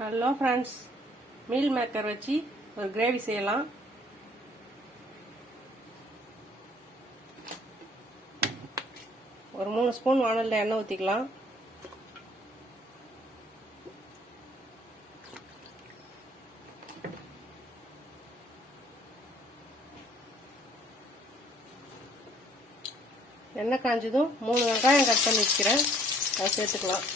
Hello friends, meal maker வச்சு ஒரு gravy செய்யலாம். ஒரு 3 ஸ்பூன் வானல்ல எண்ணெய் ஊற்றிக்கலாம். எண்ணெய் காஞ்சதும் 3 வெங்காயம் கட் பண்ணி வச்சுக்கிறேன், அதை சேர்த்துக்கலாம்.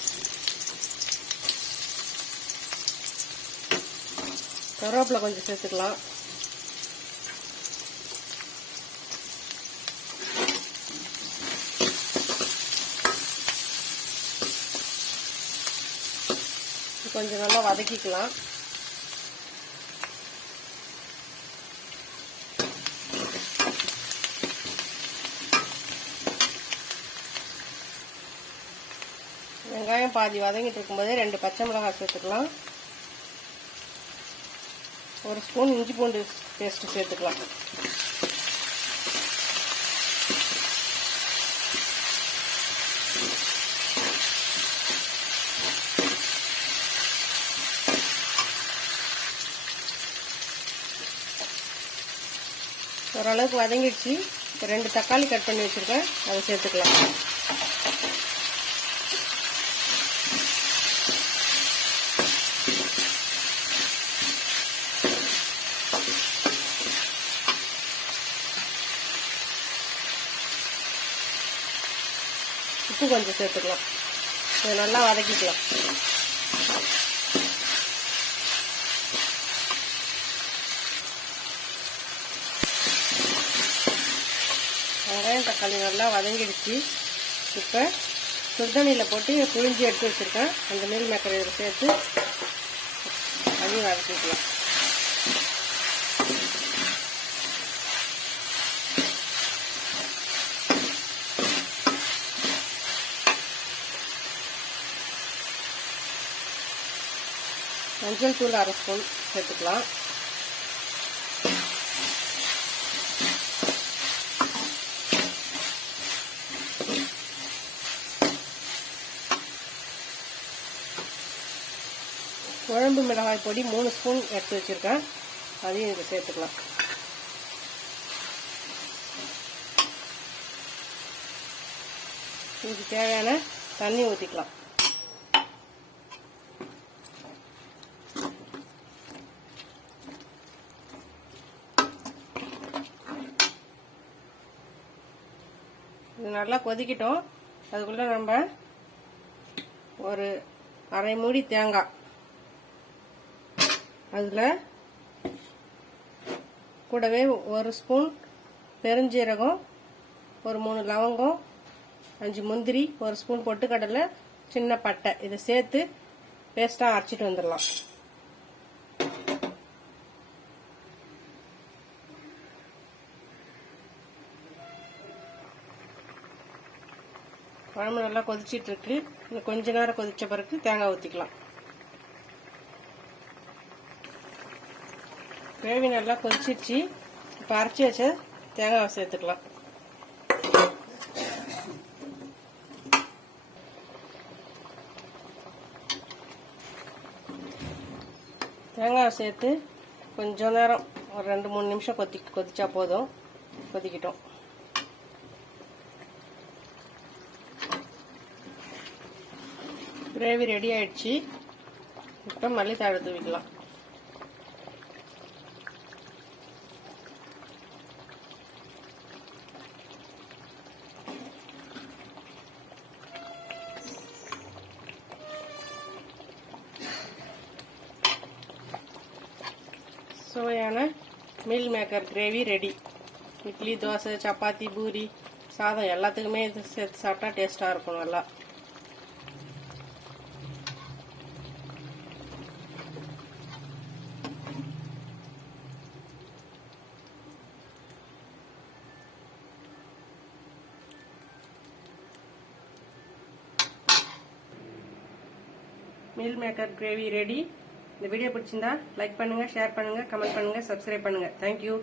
கருவேப்பிலை கொஞ்சம் சேர்த்துக்கலாம். கொஞ்சம் நல்லா வதக்கிக்கலாம். வெங்காயம் பாதி வதங்கிட்டு இருக்கும்போதே 2 பச்சை மிளகாய் சேர்த்துக்கலாம். 1 ஸ்பூன் இஞ்சி பூண்டு பேஸ்ட் சேர்த்துக்கலாம். ஓரளவுக்கு வதங்கிடுச்சு. இப்போ 2 தக்காளி கட் பண்ணி வச்சிருக்கேன், அதை சேர்த்துக்கலாம். உப்பு கொஞ்சம் சேர்த்துக்கலாம். இதை நல்லா வதக்கிக்கலாம். வெங்காயம் தக்காளி நல்லா வதங்கிடுச்சு. இப்போ சுடுதண்ணியில் போட்டு புழிஞ்சி எடுத்து வச்சுருக்கேன், அந்த மீல் மேக்கர் இதில் சேர்த்து அதையும் வதக்கிக்கலாம். மஞ்சள் தூள் 1/2 ஸ்பூன் சேர்த்துக்கலாம். குழம்பு மிளகாய் பொடி 3 ஸ்பூன் எடுத்து வச்சிருக்கேன், அதையும் இதில் சேர்த்துக்கலாம். இதுக்கு தேவையான தண்ணி ஊற்றிக்கலாம். இது நல்லா கொதிக்கிட்டோம். அதுக்குள்ள நம்ம ஒரு 1/2 மூடி தேங்காய், அதில் கூடவே 1 ஸ்பூன் பெருஞ்சீரகம், ஒரு 3 லவங்கம், 5 முந்திரி, 1 ஸ்பூன் பொட்டுக்கடலை, சின்ன பட்டை, இதை சேர்த்து பேஸ்ட்டாக அரைச்சிட்டு வந்துடலாம். குழம்பு நல்லா கொதிச்சிட்டு இருக்கு. இன்னும் கொஞ்ச நேரம் கொதிச்ச பிறகு தேங்காய் ஊற்றிக்கலாம். கிரேவி நல்லா கொதிச்சிருச்சு. இப்போ அரைச்சி வச்ச தேங்காவை சேர்த்துக்கலாம். தேங்காவை சேர்த்து கொஞ்ச நேரம் ஒரு 2-3 நிமிஷம் கொதிச்சா போதும். கொதிக்கிட்டோம். கிரேவி ரெடி ஆயிடுச்சு. இப்போ மல்லித்தழை தூவிக்கலாம். சுவையான meal maker gravy ready. Idli, dosa, chapati, puri, சாதம் எல்லாத்துக்குமே இது சேர்த்து சாப்பிட்டா டேஸ்டாக இருக்கும். நல்லா மீல் மேக்கர் கிரேவி ரெடி. இந்த வீடியோ பிடிச்சிருந்தா லைக் பண்ணுங்க, ஷேர் பண்ணுங்க, கமெண்ட் பண்ணுங்க, சப்ஸ்கிரைப் பண்ணுங்க. தேங்க்யூ.